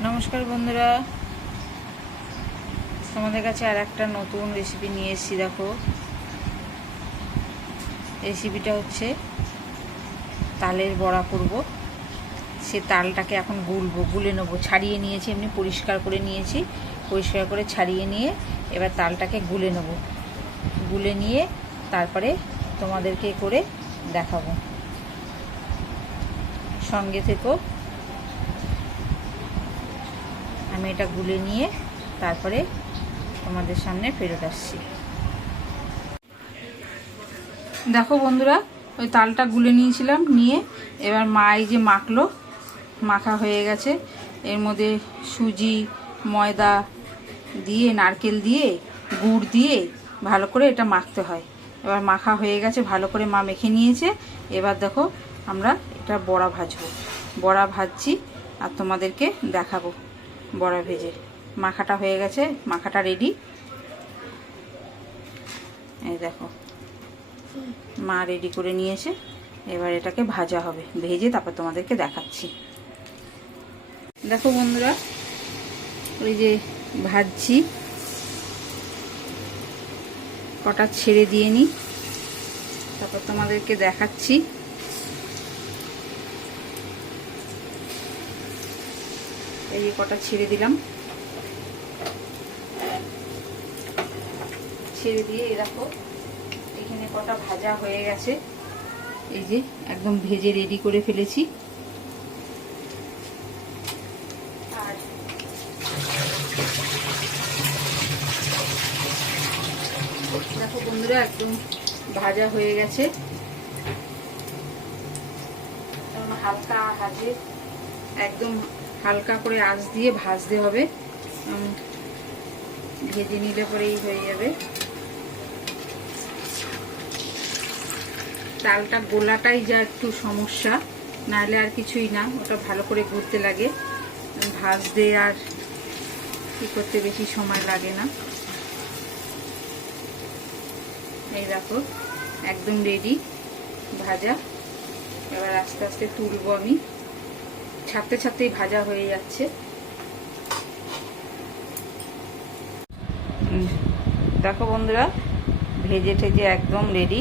নমস্কার বন্ধুরা, তোমাদের কাছে আর একটা নতুন রেসিপি নিয়ে এসেছি। দেখো, রেসিপিটা হচ্ছে তালের বড়া করব। সে তালটাকে এখন গুলে নেবো। ছাড়িয়ে নিয়েছি, এমনি পরিষ্কার করে নিয়েছি, পরিষ্কার করে ছাড়িয়ে নিয়ে এবার তালটাকে গুলে নেব। গুলে নিয়ে তারপরে তোমাদেরকে করে দেখাবো। সঙ্গে থেকো। আমি এটা গুলে নিয়ে তারপরে তোমাদের সামনে ফেরত আসছি। দেখো বন্ধুরা, ওই তালটা গুলে নিয়েছিলাম, নিয়ে এবার মা এই যে মাখা হয়ে গেছে। এর মধ্যে সুজি, ময়দা দিয়ে, নারকেল দিয়ে, গুড় দিয়ে ভালো করে এটা মাখতে হয়। এবার মাখা হয়ে গেছে, ভালো করে মা মেখে নিয়েছে। এবার দেখো, আমরা এটা বড়া ভাজবো। বড়া ভাজছি আর তোমাদেরকে দেখাবো বড়া ভেজে। মাখাটা হয়ে গেছে, মাখাটা রেডি। এই দেখো, মা রেডি করে নিয়েছে। এবার এটাকে ভাজা হবে, ভেজে তারপর তোমাদেরকে দেখাচ্ছি। দেখো বন্ধুরা, ওই যে ভাজছি, কটা ছেড়ে দিয়ে নিই, তারপর তোমাদেরকে দেখাচ্ছি। এই যে কটা ছেড়ে দিলাম, ছেড়ে দিয়ে এরকম এখানে কটা ভাজা হয়ে গেছে। এই যে একদম ভেজে রেডি করে ফেলেছি। আর দেখো বন্ধুরা, একদম ভাজা হয়ে গেছে। হালকা হাজে, একদম হালকা করে আঁচ দিয়ে ভাজতে হবে। ভেজে নিলে পরেই হয়ে যাবে। তালটা গোলাটাই যা একটু সমস্যা, নাহলে আর কিছুই না। ওটা ভালো করে করতে লাগে, ভাজতে আর কি করতে বেশি সময় লাগে না। এই দেখো, একদম রেডি ভাজা। এবার আস্তে আস্তে তুলবো আমি। ছাড়তে ছাড়তেই ভাজা হয়ে যাচ্ছে। দেখো বন্ধুরা, ভেজে ঠেজে একদম রেডি।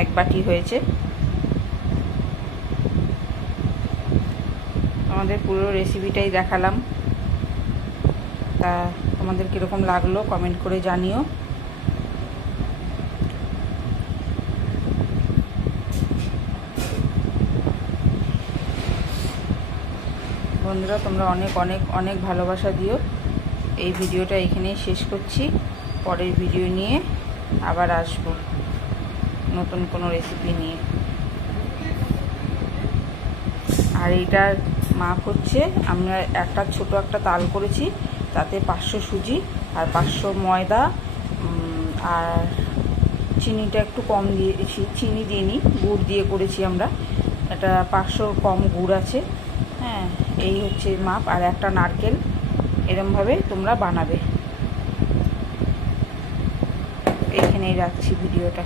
এক বাটি হয়েছে। আমাদের পুরো রেসিপিটাই দেখালাম। তা তোমাদের কীরকম লাগলো কমেন্ট করে জানিও। বন্ধুরা, তোমরা অনেক অনেক অনেক ভালোবাসা দিও। এই ভিডিওটা এখানেই শেষ করছি। পরের ভিডিও নিয়ে আবার আসবো নতুন কোনো রেসিপি নিয়ে। আর এইটার মাপ হচ্ছে, আমরা ছোট একটা তাল করেছি, তাতে 500 সুজি আর 500 ময়দা, আর চিনিটা একটু কম দিয়েছি। চিনি দিইনি, গুড় দিয়ে করেছি আমরা। এটা 500 কম গুড় আছে। হ্যাঁ, এই হচ্ছে মাপ। আর একটা নারকেল। এরমভাবে তোমরা বানাবে। এইখানেই রাখছি ভিডিওটা।